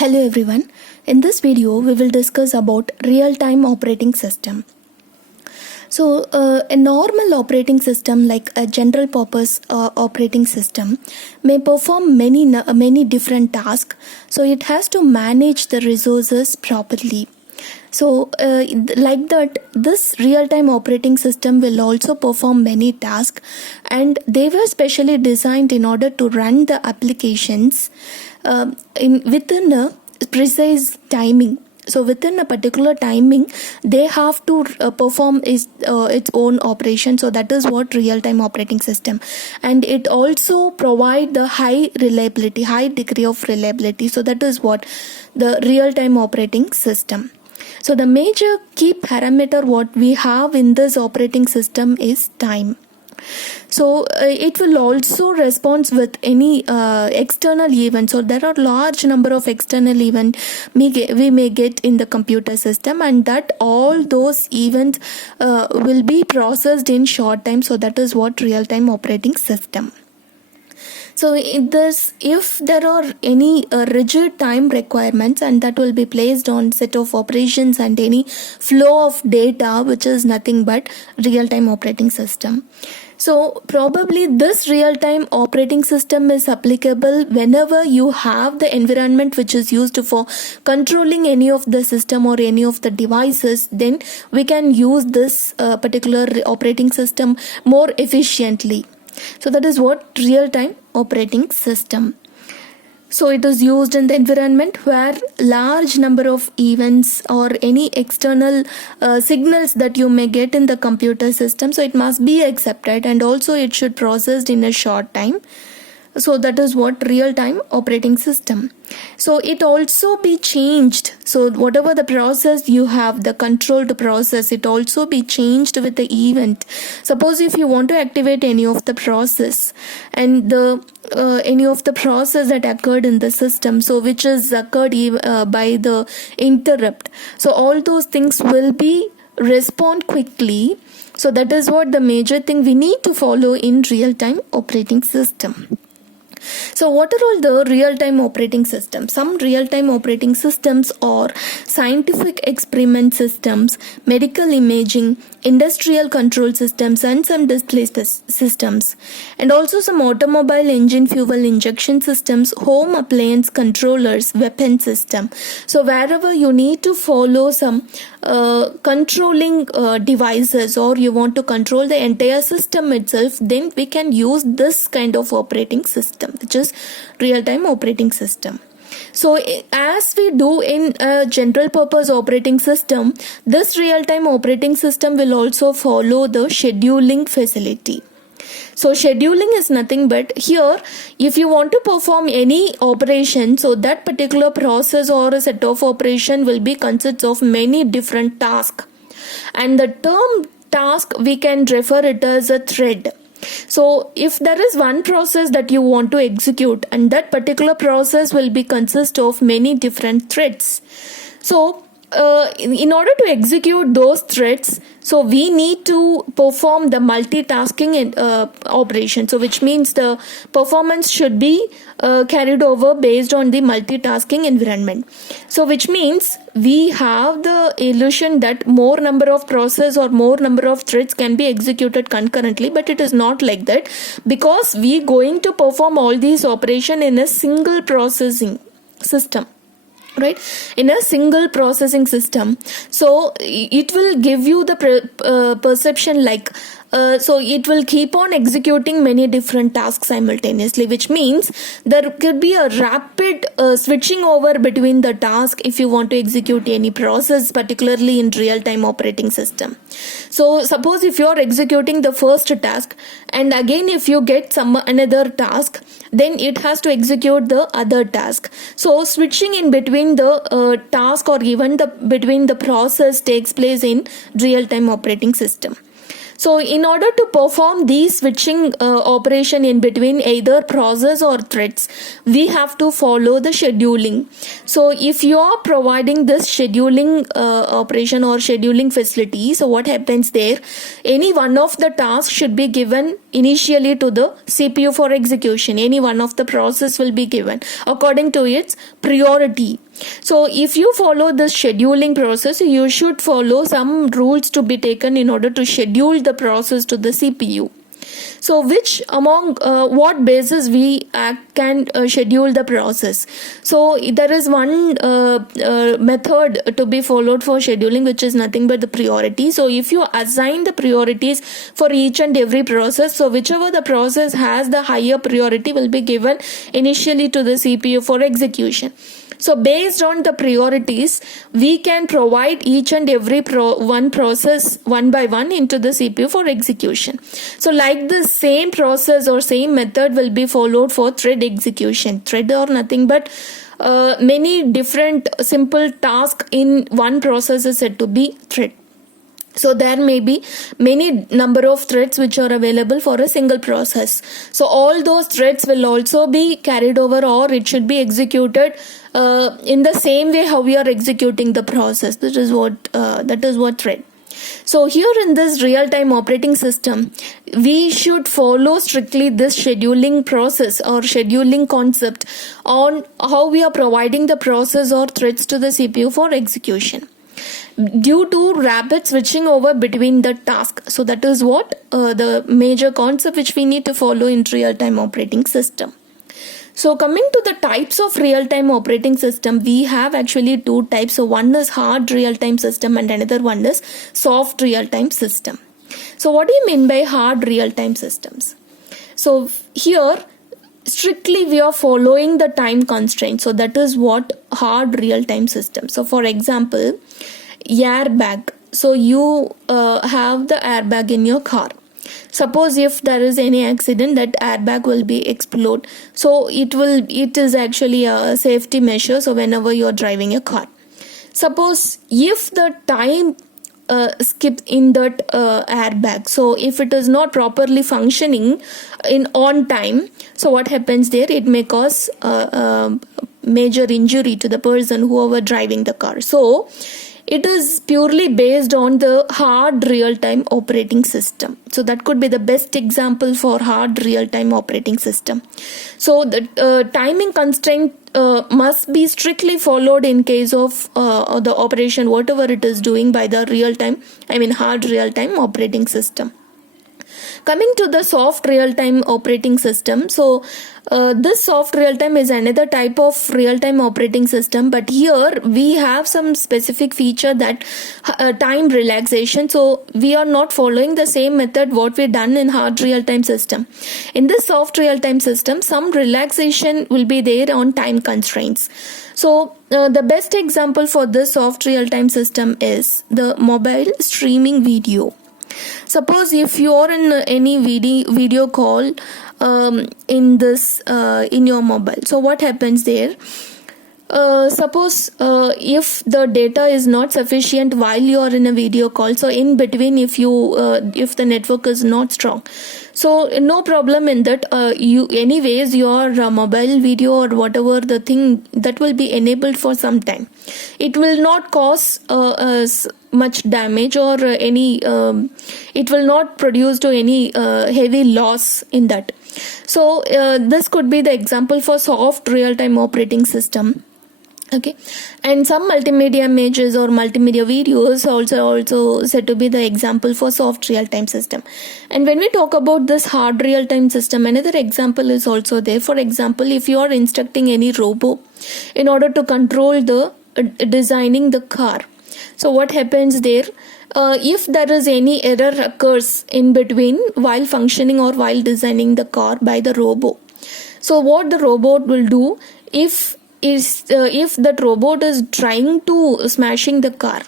Hello everyone. In this video we will discuss about real-time operating system. So a normal operating system like a general purpose operating system may perform many different tasks. So it has to manage the resources properly. So like that, this real-time operating system will also perform many tasks, and they were specially designed in order to run the applications within a precise timing. So within a particular timing, they have to perform its own operation. So that is what real-time operating system, and it also provide the high degree of reliability. So that is what the real-time operating system. So the major key parameter what we have in this operating system is time. So it will also respond with any external event. So there are large number of external events we may get in the computer system, and that all those events will be processed in short time. So that is what real-time operating system. So if there are any rigid time requirements, and that will be placed on set of operations and any flow of data, which is nothing but real-time operating system. So probably this real-time operating system is applicable whenever you have the environment which is used for controlling any of the system or any of the devices. Then we can use this particular operating system more efficiently. So that is what real-time operating system. So it is used in the environment where large number of events or any external signals that you may get in the computer system. So it must be accepted, and also it should processed in a short time. So that is what real-time operating system. So it also be changed. So whatever the process you have, the controlled process, it also be changed with the event. Suppose if you want to activate any of the process, and the any of the process that occurred in the system, so which is occurred by the interrupt. So all those things will be respond quickly. So that is what the major thing we need to follow in real-time operating system. So what are all the real-time operating systems? Some real-time operating systems are scientific experiment systems, medical imaging, industrial control systems, and some display systems, and also some automobile engine fuel injection systems, home appliance controllers, weapon system. So wherever you need to follow some controlling devices, or you want to control the entire system itself, then we can use this kind of operating system, which is real-time operating system. So as we do in a general purpose operating system, this real-time operating system will also follow the scheduling facility. So scheduling is nothing but, here if you want to perform any operation, so that particular process or a set of operation will be consists of many different tasks, and the term task we can refer it as a thread. So if there is one process that you want to execute, and that particular process will be consist of many different threads. So in order to execute those threads, so we need to perform the multitasking operation. So which means the performance should be carried over based on the multitasking environment. So which means we have the illusion that more number of process or more number of threads can be executed concurrently, but it is not like that, because we going to perform all these operation in a single processing system. Right, in a single processing system. So it will give you the perception like so it will keep on executing many different tasks simultaneously, which means there could be a rapid switching over between the task if you want to execute any process, particularly in real-time operating system. So suppose if you are executing the first task, and again if you get another task, then it has to execute the other task. So switching in between the task, or even between the process, takes place in real-time operating system. So in order to perform these switching operation in between either process or threads, we have to follow the scheduling. So if you are providing this scheduling operation or scheduling facility, so what happens there? Any one of the tasks should be given initially to the CPU for execution. Any one of the process will be given according to its priority. So if you follow this scheduling process, you should follow some rules to be taken in order to schedule the process to the CPU. So which among what basis we can schedule the process? So there is one method to be followed for scheduling, which is nothing but the priority. So if you assign the priorities for each and every process, so whichever the process has the higher priority will be given initially to the CPU for execution. So based on the priorities, we can provide each and every one process one by one into the CPU for execution. So like the same process or same method will be followed for thread execution. Thread are nothing but many different simple tasks in one process is said to be thread. So there may be many number of threads which are available for a single process. So all those threads will also be carried over, or it should be executed in the same way how we are executing the process. That is what thread. So here in this real-time operating system, we should follow strictly this scheduling process or scheduling concept on how we are providing the process or threads to the CPU for execution, due to rapid switching over between the tasks. So that is what the major concept which we need to follow in real-time operating system. So coming to the types of real-time operating system, we have actually two types. So one is hard real-time system and another one is soft real-time system. So what do you mean by hard real-time systems? So here strictly we are following the time constraint. So that is what hard real-time system. So for example, airbag. So you have the airbag in your car. Suppose if there is any accident, that airbag will be explode. So it is actually a safety measure. So whenever you are driving a car, suppose if the time skip in that airbag, so if it is not properly functioning on time, so what happens there? It may cause major injury to the person whoever driving the car. So it is purely based on the hard real-time operating system. So that could be the best example for hard real-time operating system. So the timing constraint must be strictly followed in case of the operation, whatever it is doing by the hard real-time operating system. Coming to the soft real-time operating system, so this soft real-time is another type of real-time operating system, but here we have some specific feature that time relaxation. So we are not following the same method what we done in hard real-time system. In this soft real-time system, some relaxation will be there on time constraints. So the best example for this soft real-time system is the mobile streaming video. Suppose if you are in any video call in your mobile, so what happens there? Suppose if the data is not sufficient while you are in a video call, so in between if the network is not strong, so no problem in that, your mobile video or whatever the thing that will be enabled for some time. It will not cause much damage or it will not produce to any heavy loss in that. So this could be the example for soft real-time operating system. Okay, and some multimedia images or multimedia videos also said to be the example for soft real-time system. And when we talk about this hard real-time system, another example is also there. For example, if you are instructing any robot in order to control the designing the car, so what happens there? If there is any error occurs in between while functioning or while designing the car by the robot, so what the robot will do, if that robot is trying to smashing the car,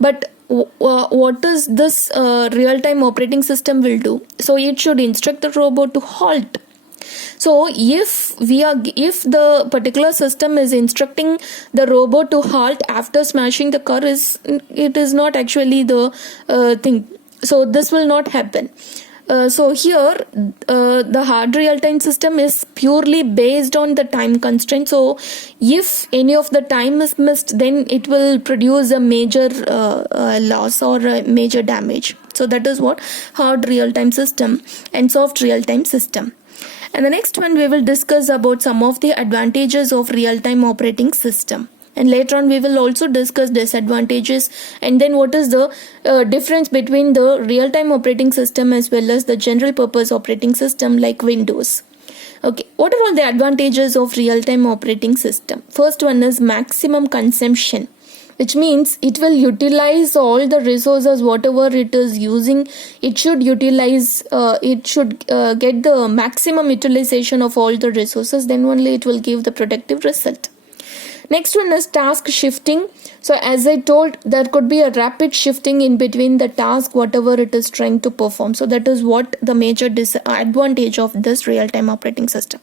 but what is this real-time operating system will do? So it should instruct the robot to halt. So if the particular system is instructing the robot to halt after smashing the car, it is not actually the thing. So this will not happen. So here the hard real-time system is purely based on the time constraint. So if any of the time is missed, then it will produce a major loss or a major damage. So that is what hard real-time system and soft real-time system. And the next one we will discuss about some of the advantages of real-time operating system. and later on we will also discuss disadvantages, and then what is the difference between the real-time operating system as well as the general purpose operating system like Windows. Okay, what are all the advantages of real-time operating system? First one is maximum consumption, which means it will utilize all the resources whatever it is using. It should utilize get the maximum utilization of all the resources, then only it will give the productive result. Next one is task shifting. So as I told, there could be a rapid shifting in between the task whatever it is trying to perform. So that is what the major disadvantage of this real-time operating system.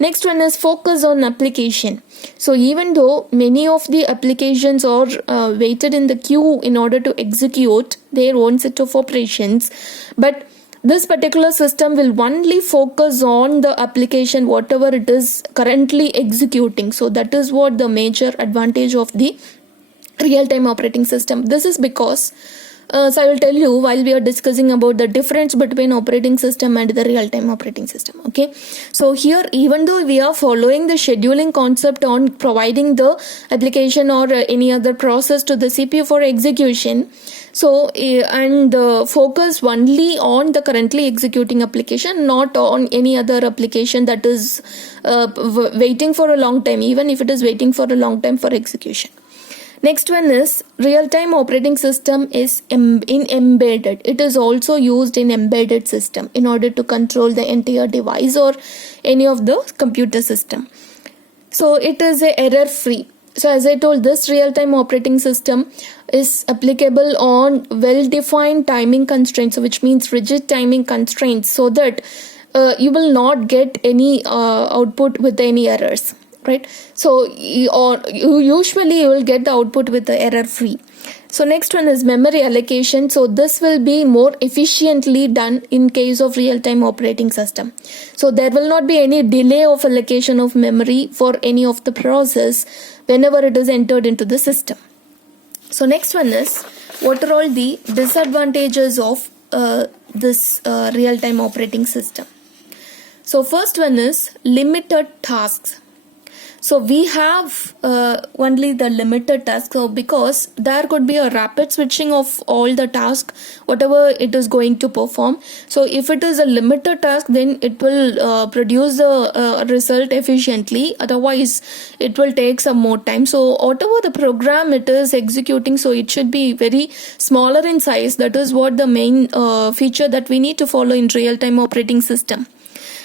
Next one is focus on application. So even though many of the applications are waited in the queue in order to execute their own set of operations, but this particular system will only focus on the application whatever it is currently executing. So that is what the major advantage of the real-time operating system. This is because so I will tell you while we are discussing about the difference between operating system and the real-time operating system. Okay, so here even though we are following the scheduling concept on providing the application or any other process to the CPU for execution, so and focus only on the currently executing application, not on any other application that is waiting for a long time, even if it is waiting for a long time for execution. Next one is real-time operating system is in embedded. It is also used in embedded system in order to control the entire device or any of the computer system. So it is a error-free. So as I told, this real-time operating system is applicable on well-defined timing constraints, which means rigid timing constraints, so that you will not get any output with any errors. Right, so you will get the output with the error free. So next one is memory allocation. So this will be more efficiently done in case of real-time operating system. So there will not be any delay of allocation of memory for any of the process whenever it is entered into the system. So next one is what are all the disadvantages of this real-time operating system. So first one is limited tasks. So we have only the limited tasks, so because there could be a rapid switching of all the tasks whatever it is going to perform. So if it is a limited task, then it will produce the result efficiently, otherwise it will take some more time. So whatever the program it is executing, so it should be very smaller in size. That is what the main feature that we need to follow in real-time operating system.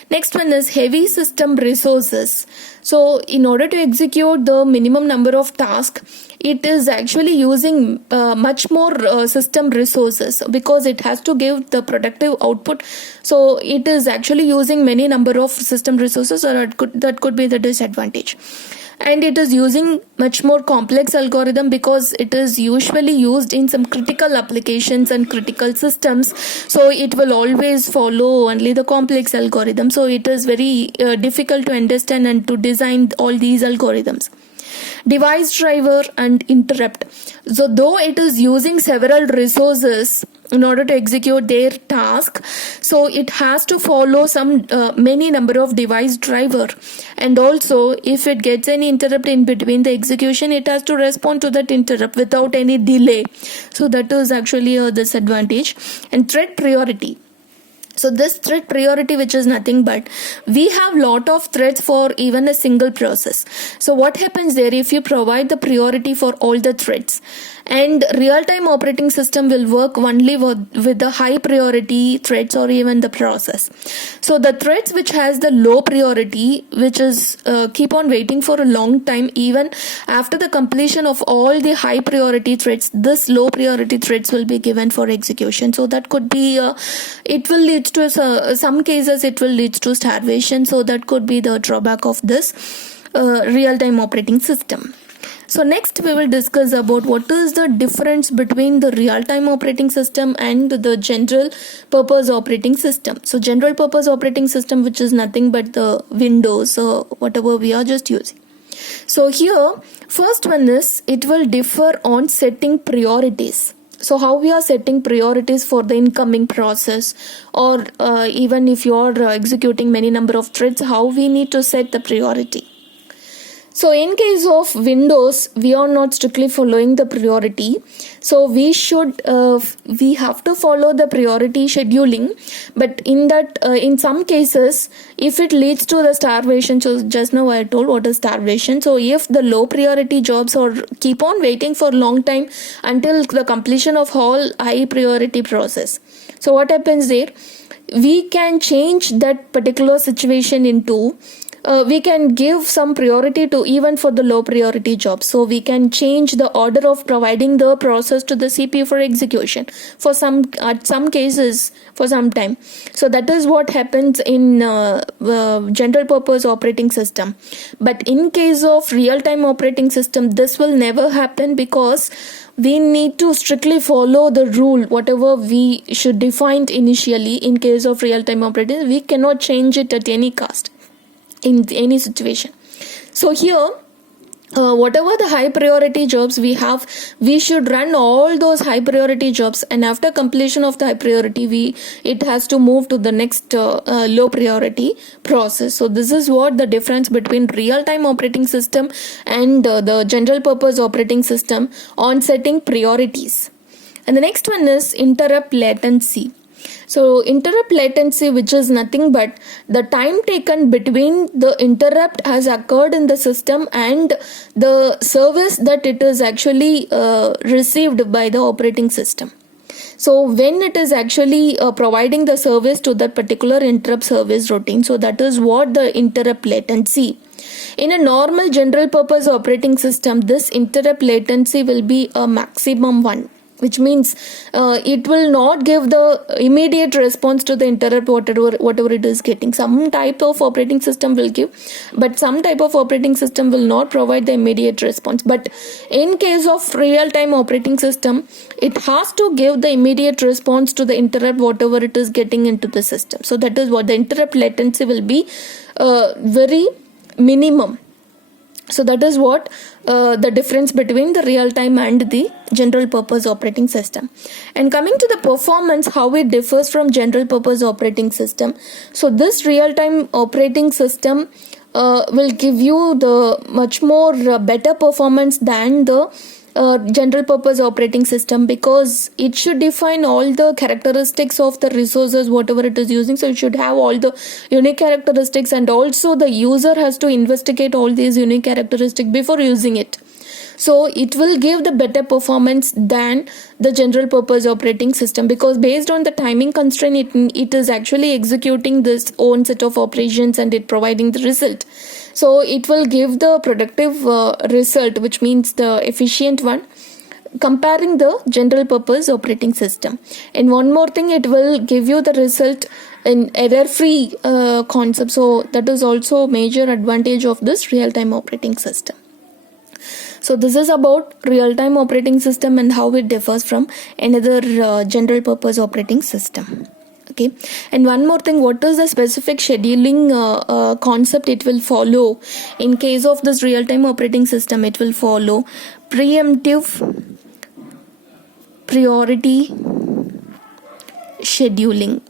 Next one is heavy system resources. So in order to execute the minimum number of tasks, it is actually using much more system resources because it has to give the productive output. So it is actually using many number of system resources, or that could be the disadvantage. And it is using much more complex algorithm because it is usually used in some critical applications and critical systems. So it will always follow only the complex algorithm. So it is very difficult to understand and to design all these algorithms. Device driver and interrupt. So though it is using several resources in order to execute their task, so it has to follow some many number of device driver, and also if it gets any interrupt in between the execution, it has to respond to that interrupt without any delay. So that is actually a disadvantage. And thread priority. So this thread priority, which is nothing but we have lot of threads for even a single process. So what happens there, if you provide the priority for all the threads, and real-time operating system will work only with the high priority threads or even the process. So the threads which has the low priority, which is keep on waiting for a long time, even after the completion of all the high priority threads, this low priority threads will be given for execution. So that could be it will lead to some cases it will lead to starvation. So that could be the drawback of this real-time operating system. So next we will discuss about what is the difference between the real-time operating system and the general purpose operating system. So general purpose operating system, which is nothing but the Windows, whatever we are just using. So here first one is it will differ on setting priorities. So how we are setting priorities for the incoming process, or even if you are executing many number of threads, how we need to set the priority. So in case of Windows, we are not strictly following the priority. So we have to follow the priority scheduling. But in some cases, if it leads to the starvation, so just now I told what is starvation. So if the low priority jobs or keep on waiting for a long time until the completion of all high priority process. So what happens there? We can change that particular situation into we can give some priority to even for the low priority jobs. So we can change the order of providing the process to the CPU for execution for at some cases for some time. So that is what happens in general purpose operating system. But in case of real time operating system, this will never happen, because we need to strictly follow the rule whatever we should define initially. In case of real time operating, we cannot change it at any cost in any situation. So here, whatever the high priority jobs we have, we should run all those high priority jobs, and after completion of the high priority, it has to move to the next low priority process. So this is what the difference between real time operating system and the general purpose operating system on setting priorities. And the next one is interrupt latency. So interrupt latency, which is nothing but the time taken between the interrupt has occurred in the system and the service that it is actually received by the operating system. So when it is actually providing the service to that particular interrupt service routine, so that is what the interrupt latency. In a normal general purpose operating system, this interrupt latency will be a maximum one, which means it will not give the immediate response to the interrupt whatever it is getting. Some type of operating system will give, but some type of operating system will not provide the immediate response. But in case of real-time operating system, it has to give the immediate response to the interrupt whatever it is getting into the system. So that is what the interrupt latency will be very minimum. So that is what the difference between the real-time and the general purpose operating system. And coming to the performance, how it differs from general purpose operating system. So this real-time operating system will give you the much more better performance than the general purpose operating system, because it should define all the characteristics of the resources whatever it is using. So it should have all the unique characteristics, and also the user has to investigate all these unique characteristics before using it. So it will give the better performance than the general purpose operating system, because based on the timing constraint, it is actually executing this own set of operations and it providing the result. So it will give the productive result, which means the efficient one, comparing the general purpose operating system. And one more thing, it will give you the result in error-free concept. So that is also a major advantage of this real-time operating system. So this is about real-time operating system and how it differs from another general purpose operating system. Okay, and one more thing, what is the specific scheduling concept it will follow? In case of this real-time operating system, it will follow preemptive priority scheduling.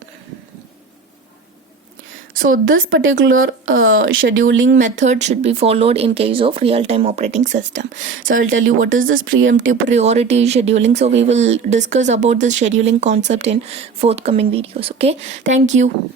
So this particular scheduling method should be followed in case of real-time operating system. So I will tell you what is this preemptive priority scheduling. So we will discuss about this scheduling concept in forthcoming videos. Okay, thank you.